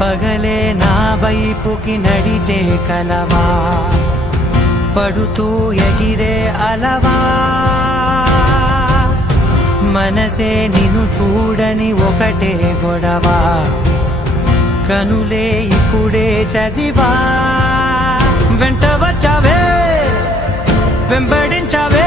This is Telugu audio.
పగలే నా వైపుకి నడిచే కలవా, పడుతూ ఎగిరే అలవా, మనసే నిన్ను చూడని ఒకటే గొడవ, కనులే ఇప్పుడే చదివా, వెంట వచ్చావే వెంబడించావే